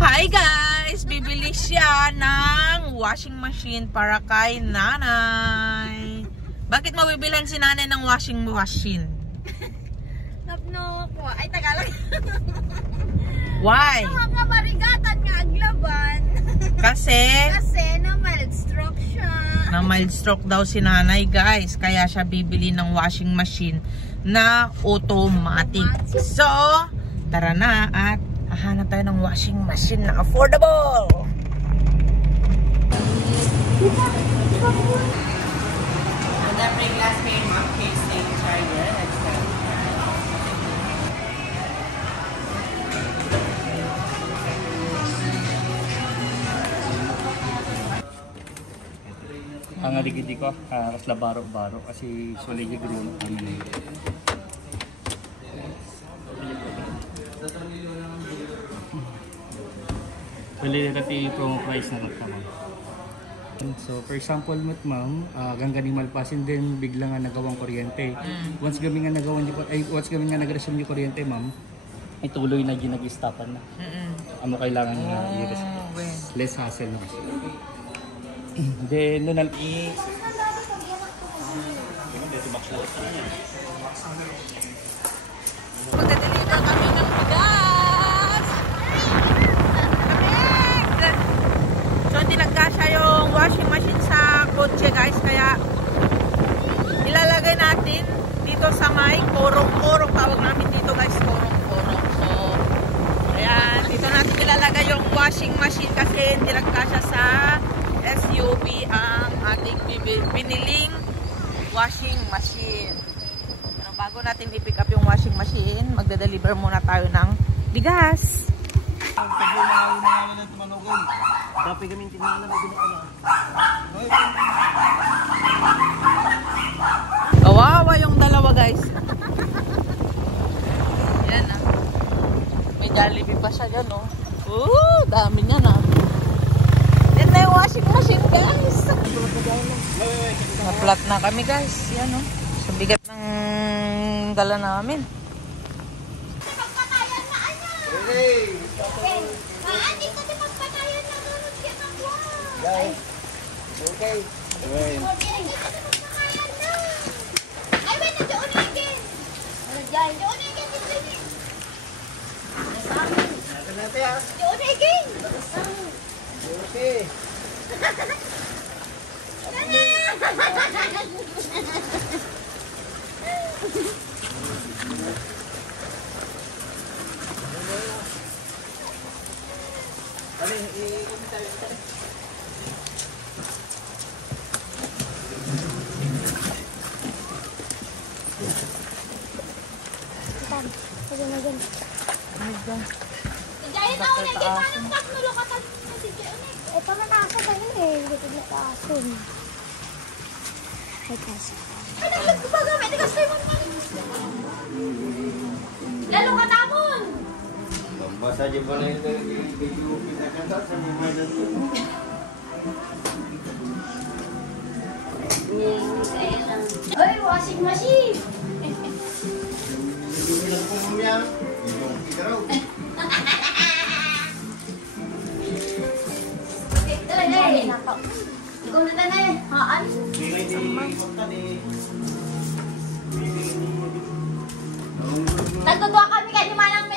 Hi guys! Bibili siya ng washing machine para kay nanay. Bakit mo bibilhan si nanay ng washing machine? Napno ko. Ay, Tagalog. Why? Mga marigatan nga aglaban. Kasi na mild stroke siya. na mild stroke daw si nanay guys. Kaya siya bibili ng washing machine na automatic. So, tara na at hahanap tayo ng washing machine na affordable. Another glass came up, case and charger. Ang aligid ko, kasla baro-baro kasi suligid rin kami. Pwede natin promo price na nagtamang. So, for example, ma'am, gangganing malpasin din, bigla nga nagawang kuryente. Once kami nga nag-resume yung kuryente, ma'am, ituloy na ginag-istapan na. Ano kailangan nga less hassle na. Then, nun Magdadeliver kami ng bigas! So, hindi nagkasya yung washing machine sa kotse guys. Kaya, ilalagay natin dito sa may korong-korong. Tawag namin dito guys, korong-korong. So, ayan, dito natin ilalagay yung washing machine kasi hindi nagkasya sa SUV ang ating biniling washing machine. Pero bago natin i-pick up yung washing machine, magde-deliver muna tayo ng bigas. Kawawa yung dalawa guys. Yan ah. May Jollibee pa siya dyan oh. Dami niya na. Yan na yung washing machine guys. Na-flat na kami guys. Yan o. Sa bigat ng dala namin. Magpatayan na anya. Okay. Hindi kasi magpatayan na doon siya ng buwan. okay. Magpatayan na. Ay, wait, nandiyon again. Nandiyon again. Nandiyon again. Okay. Diyan na ulit kita ng taknulo ka tal. Eh, para nasa tayo eh. Hindi na paason. Ay, kasi. Ay, nagbaga. May tigas tayo mo naman. Lalo ka tamon. Basta dyan pa na ito. Kita kata sa mga dito. Ay, washing machine. Bilang po mo yan. Kita raw. Ikaw na tanay. Haan? Nagtutwa kami kanyo manang